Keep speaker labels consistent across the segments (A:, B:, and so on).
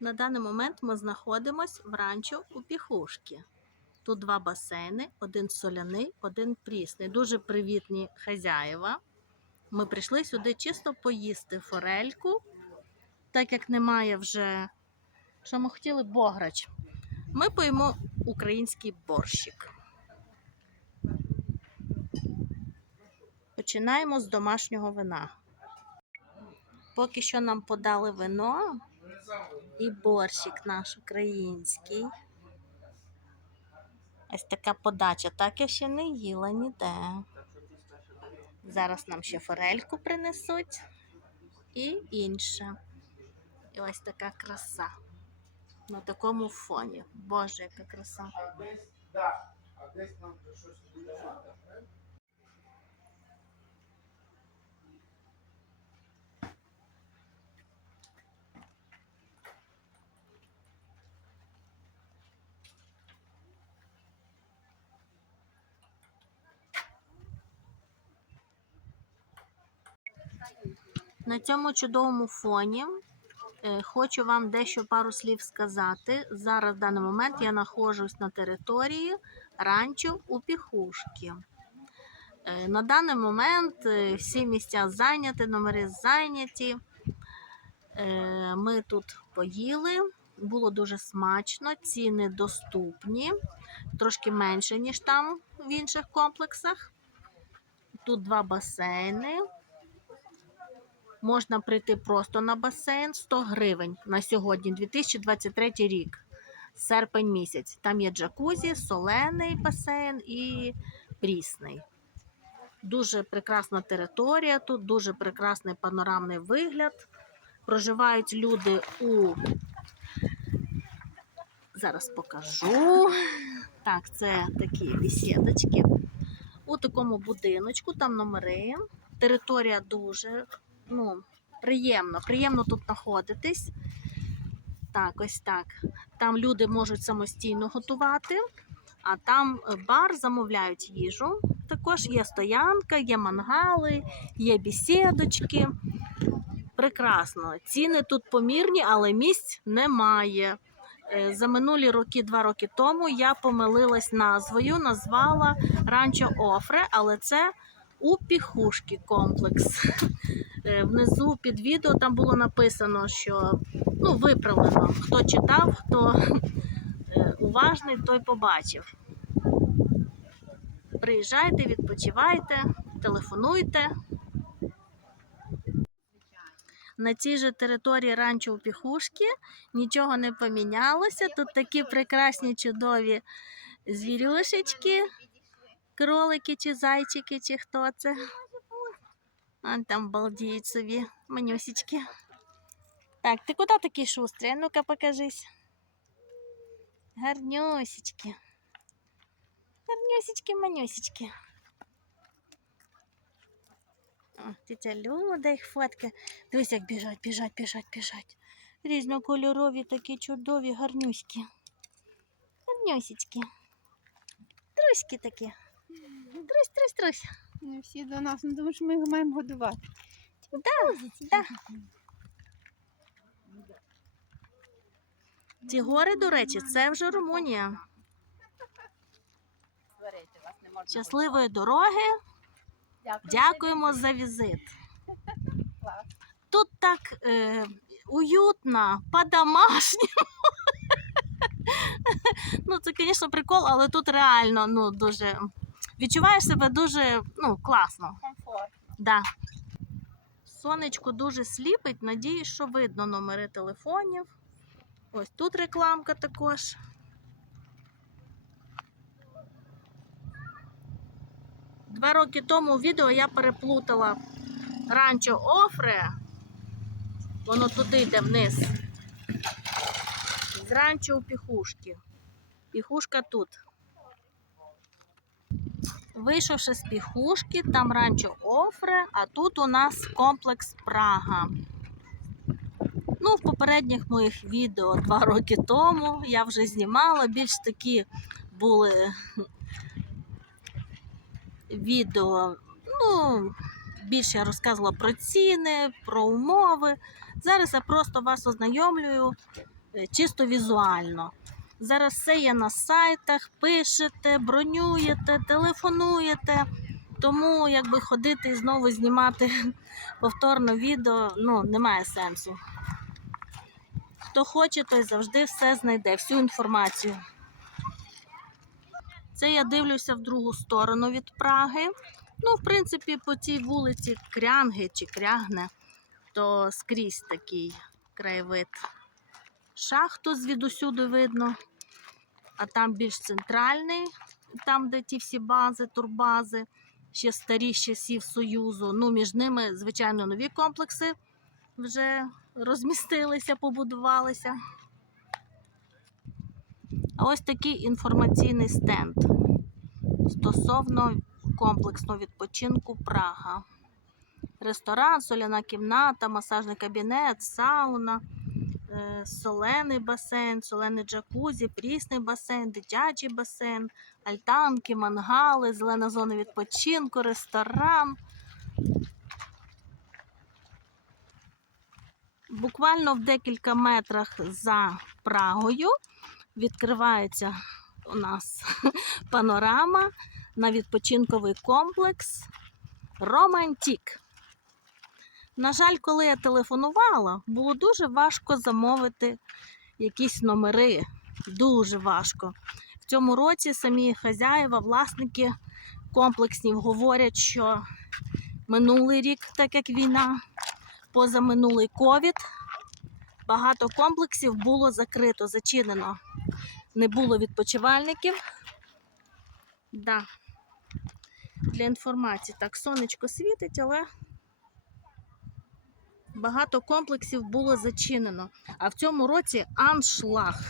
A: На даний момент ми знаходимося в ранчо у Піхушки. Тут два басейни, один соляний, один прісний. Дуже привітні хазяїва. Ми прийшли сюди чисто поїсти форельку, так як немає вже, що ми хотіли, бограч. Ми поїмо український борщик. Починаємо з домашнього вина. Поки що нам подали вино і борщик наш український. Ось така подача. Так я ще не їла ніде. Зараз нам ще форельку принесуть і інше. І ось така краса. На такому фоні. Боже, яка краса.
B: А десь, да, а десь нам щось буде.
A: На цьому чудовому фоні е, хочу вам дещо пару слів сказати. Зараз в даний момент я знаходжусь на території ранчо у Піхушки. Е, На даний момент е, всі місця зайняті, номери зайняті. Ми тут поїли, було дуже смачно, ціни доступні, трошки менше, ніж там в інших комплексах. Тут два басейни. Можна прийти просто на басейн 100 гривень на сьогодні, 2023 рік, серпень місяць. Там є джакузі, солений басейн і прісний. Дуже прекрасна територія, тут дуже прекрасний панорамний вигляд. Проживають люди у. Зараз покажу. Так, це такі бесідочки. У такому будиночку, там номери. Територія дуже ну, приємно. Приємно тут знаходитись. Так, ось так. Там люди можуть самостійно готувати, а там е, бар замовляють їжу. Також є стоянка, є мангали, є бесідочки. Прекрасно. Ціни тут помірні, але місць немає. Е, За минулі роки, два роки тому, я помилилась назвою, назвала Ранчо Офре, але це у Піхушки комплекс. Е, Внизу під відео там було написано, що ну, виправлено. Хто читав, хто е, уважний, той побачив. Приїжджайте, відпочивайте, телефонуйте. На цій же території ранчо у Піхушки нічого не помінялося. Тут такі прекрасні чудові звірюшечки, кролики чи зайчики, чи хто це. А там балдіють собі манюсічки. Так, ти куди такий шустрий? А Ну-ка покажись. Гарнюсічки. Гарнюсічки, манюсічки. О, тетя Люда їх фотка. Дивись, як біжать, біжать, біжать, біжать. Різнокольорові такі чудові, гарнюські. Гарнюсічки. Труськи такі. Трусь, трусь, трусь.
C: Не всі до нас, ну тому що ми його маємо годувати.
A: Да. Ці гори, до речі, це вже Румунія. Щасливої дороги. Дякуємо за візит. Тут так е, уютно, по-домашньому. ну, це, звісно, прикол, але тут реально ну, дуже відчуваєш себе дуже ну, класно.
C: Комфорт.
A: Да. Сонечко дуже сліпить. Надіюсь, що видно номери телефонів. Ось тут рекламка також. Два роки тому у відео я переплутала ранчо Офре. Воно туди йде вниз. З ранчо у піхушки. Піхушка тут. Вийшовши з піхушки, там ранчо Офре, а тут у нас комплекс Прага. Ну, в попередніх моїх відео два роки тому я вже знімала, більш такі були відео. Ну, більше я розказувала про ціни, про умови. Зараз я просто вас ознайомлюю е, чисто візуально. Зараз все є на сайтах, пишете, бронюєте, телефонуєте. Тому якби ходити і знову знімати повторно відео ну, немає сенсу. Хто хоче, той завжди все знайде, всю інформацію. Це я дивлюся в другу сторону від Праги. Ну, в принципі, по цій вулиці Крянги чи Крягне, то скрізь такий краєвид. Шахту звідусюди видно, а там більш центральний, там, де ті всі бази, турбази, ще старі з часів Союзу. Ну, між ними, звичайно, нові комплекси вже розмістилися, побудувалися. А ось такий інформаційний стенд стосовно комплексного відпочинку Прага. Ресторан, соляна кімната, масажний кабінет, сауна, солений басейн, солений джакузі, прісний басейн, дитячий басейн, альтанки, мангали, зелена зона відпочинку, ресторан. Буквально в декілька метрах за Прагою відкривається у нас панорама на відпочинковий комплекс Романтік. На жаль, коли я телефонувала, було дуже важко замовити якісь номери. Дуже важко. В цьому році самі хазяїва, власники комплексів говорять, що минулий рік, так як війна, позаминулий ковід, багато комплексів було закрито, зачинено. Не було відпочивальників. Да. Для інформації. Так, сонечко світить, але багато комплексів було зачинено. А в цьому році аншлаг.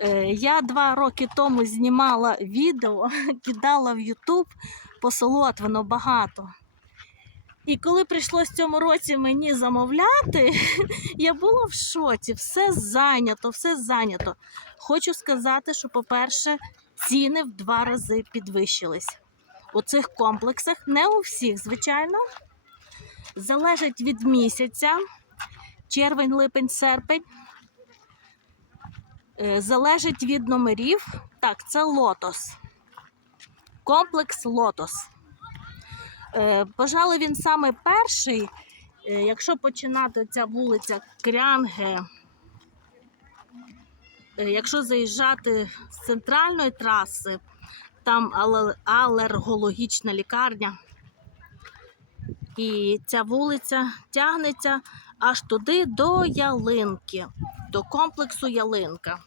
A: Е, Я два роки тому знімала відео, кидала в YouTube по Солотвино багато. І коли прийшлось цьому році мені замовляти, я була в шоці. Все зайнято, все зайнято. Хочу сказати, що, по-перше, ціни в два рази підвищились. У цих комплексах, не у всіх, звичайно, залежить від місяця, червень, липень, серпень. Е, Залежить від номерів. Так, це лотос. Комплекс лотос. Е, Пожалуй, він саме перший. Е, Якщо починати ця вулиця Крянге, якщо заїжджати з центральної траси, там алергологічна лікарня. І ця вулиця тягнеться аж туди до ялинки, до комплексу ялинка.